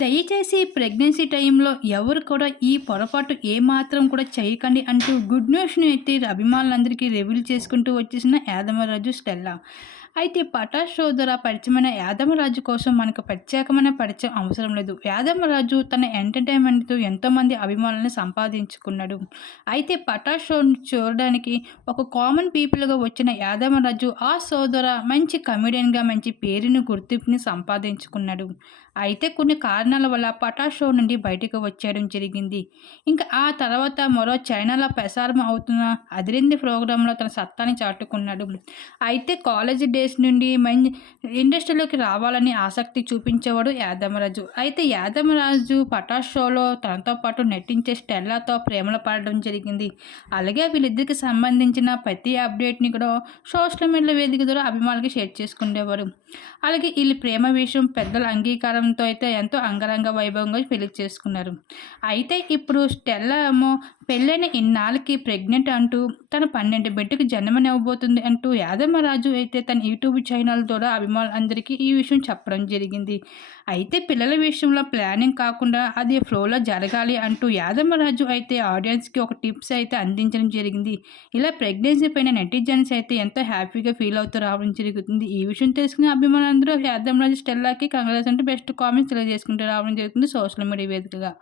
దయచేసి ప్రెగ్నెన్సీ టైంలో ఎవరు కూడా ఈ పొరపాటు ఏమాత్రం కూడా చేయకండి అంటూ గుడ్ న్యూస్ని అయితే అభిమానులందరికీ రివీల్ చేసుకుంటూ వచ్చేసిన యాదమరాజు స్టెల్లా. అయితే పటాష్ షో పరిచయమైన యాదమరాజు కోసం మనకు ప్రత్యేకమైన పరిచయం అవసరం లేదు. యాదమరాజు తన ఎంటర్టైన్మెంట్తో ఎంతోమంది అభిమానులను సంపాదించుకున్నాడు. అయితే పటాష్ షో చూడడానికి ఒక కామన్ పీపుల్గా వచ్చిన యాదమరాజు ఆ సోదర మంచి కమెడియన్గా మంచి పేరుని గుర్తింపుని సంపాదించుకున్నాడు. అయితే కొన్ని కారణాల వల్ల పటా షో నుండి బయటకు వచ్చేయడం జరిగింది. ఇంకా ఆ తర్వాత మరో చైనాలో ప్రసారం అవుతున్న అదిరింది ప్రోగ్రాంలో తన సత్తాని చాటుకున్నాడు. అయితే కాలేజ్ డేస్ నుండి మంచి ఇండస్ట్రీలోకి రావాలని ఆసక్తి చూపించేవాడు యాదమరాజు అయితే యాదమరాజు పటా షోలో తనతో పాటు నటించే స్టెల్లాతో ప్రేమలో పడడం జరిగింది. అలాగే వీళ్ళిద్దరికి సంబంధించిన ప్రతి అప్డేట్ని కూడా సోషల్ మీడియా వేదిక ద్వారా అభిమానులకి షేర్ చేసుకునేవారు. అలాగే వీళ్ళ ప్రేమ విషయం పెద్దల అంగీకారంతో అయితే ఎంతో అంగరంగ వైభవంగా పెళ్ళి చేసుకున్నారు. అయితే ఇప్పుడు స్టెల్లా ఏమో పెళ్ళైన ఇన్నాళ్ళకి ప్రెగ్నెంట్ అంటూ తన పన్నెండు బిడ్డకు జన్మనివ్వబోతుంది అంటూ యాదమ్మరాజు అయితే తన యూట్యూబ్ ఛానల్ ద్వారా అభిమానులందరికీ ఈ విషయం చెప్పడం జరిగింది. అయితే పిల్లల విషయంలో ప్లానింగ్ కాకుండా అది ఫ్లోలో జరగాలి అంటూ యాదమ్మరాజు అయితే ఆడియన్స్కి ఒక టిప్స్ అయితే అందించడం జరిగింది. ఇలా ప్రెగ్నెన్సీ పైన నెటిజన్స్ అయితే ఎంతో హ్యాపీగా ఫీల్ అవుతూ రావడం జరుగుతుంది. ఈ విషయం తెలుసుకుని అభిమానులందరూ యాదమ్మరాజు స్టెల్లాకి కంగ్రాట్స్ అంటే బెస్ట్ కామెంట్స్ తెలియజేసుకుంటూ రావడం జరుగుతుంది సోషల్ మీడియా వేదికగా.